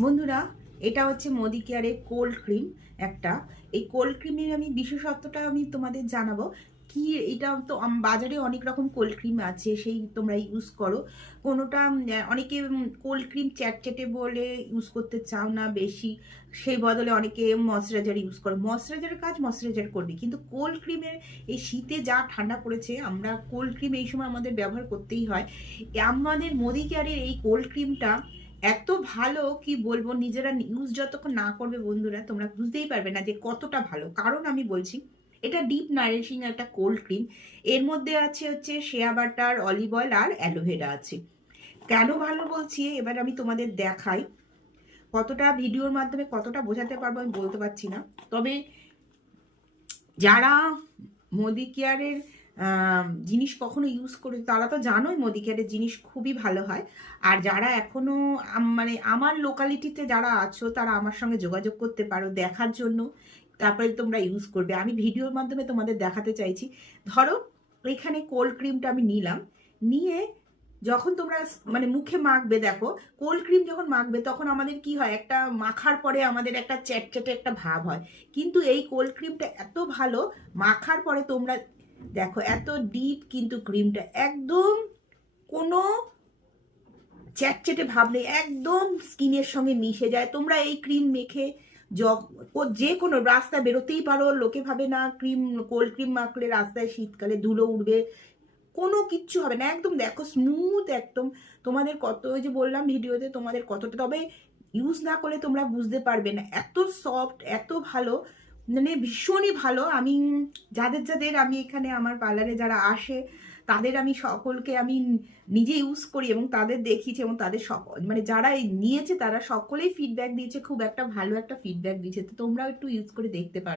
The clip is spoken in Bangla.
বন্ধুরা, এটা হচ্ছে মোদি কেয়ারের কোল্ড ক্রিম একটা। এই কোল্ড ক্রিমের আমি বিশেষত্বটা আমি তোমাদের জানাবো। কি এটা তো বাজারে অনেক রকম কোল্ড ক্রিম আছে, সেই তোমরা ইউজ করো। কোনোটা অনেকে কোল্ড ক্রিম চ্যাটচ্যাটে বলে ইউজ করতে চাও না বেশি, সেই বদলে অনেকে ময়শ্চারাইজার ইউজ করো। ময়শ্চারাইজারের কাজ ময়শ্চারাইজার করবে, কিন্তু কোল্ড ক্রিমের এই শীতে যা ঠান্ডা পড়েছে, আমরা কোল্ড ক্রিম এই সময় আমাদের ব্যবহার করতেই হয়। আমাদের মোদি কেয়ারের এই কোল্ড ক্রিমটা এত ভালো, কি বলবো, নিজেরা ইউজ যতক্ষণ না করবে বন্ধুরা তোমরা বুঝতেই পারবে না যে কতটা ভালো। কারণ আমি বলছি, এটা ডিপ নারিশিং একটা কোল্ড ক্রিম। এর মধ্যে আছে হচ্ছে শেয়া বাটার, অলিভ অয়েল আর অ্যালোভেরা আছে। কেন ভালো বলছি এবার আমি তোমাদের দেখাই। কতটা ভিডিওর মাধ্যমে কতটা বোঝাতে পারবো আমি বলতে পারছি না, তবে যারা মোদি কেয়ারের জিনিস কখনো ইউজ করে তারা তো জানোই মোদি কেয়ারের জিনিস খুবই ভালো হয়। আর যারা এখনো মানে আমার লোকালিটিতে যারা আছো তারা আমার সঙ্গে যোগাযোগ করতে পারো দেখার জন্য, তারপরে তোমরা ইউজ করবে। আমি ভিডিওর মাধ্যমে তোমাদের দেখাতে চাইছি। ধরো এখানে কোল্ড ক্রিমটা আমি নিলাম, নিয়ে যখন তোমরা মানে মুখে মাখবে, দেখো কোল্ড ক্রিম যখন মাখবে তখন আমাদের কি হয়, একটা মাখার পরে আমাদের একটা চ্যাটচ্যাটে একটা ভাব হয়। কিন্তু এই কোল্ড ক্রিমটা এত ভালো, মাখার পরে তোমরা দেখো এত ডিপ, কিন্তু ক্রিমটা একদম কোনো চ্যাটচ্যাটে ভাব নেই, একদম স্কিনের সঙ্গে মিশে যায়। তোমরা এই ক্রিম মেখে যে কোনো রাস্তায় বেরোতেই পারো, লোকে ভাবে না ক্রিম, কোল্ড ক্রিম মাখলে রাস্তায় শীতকালে ধুলো উড়বে, কোনো কিচ্ছু হবে না। একদম দেখো স্মুথ একদম। তোমাদের কত, ওই যে বললাম ভিডিওতে তোমাদের কতটা, তবে ইউজ না করলে তোমরা বুঝতে পারবে না, এত সফট, এত ভালো, মানে ভীষণই ভালো। আমি যাদের যাদের আমি এখানে আমার পার্লারে যারা আসে তাদের আমি সকলকে আমি নিজে ইউজ করি এবং তাদের দেখিয়েছি, এবং তাদের সকল মানে যারা নিয়েছে তারা সকলেই ফিডব্যাক দিয়েছে, খুব একটা ভালো একটা ফিডব্যাক দিয়েছে। তো তোমরাও একটু ইউজ করে দেখতে পারো।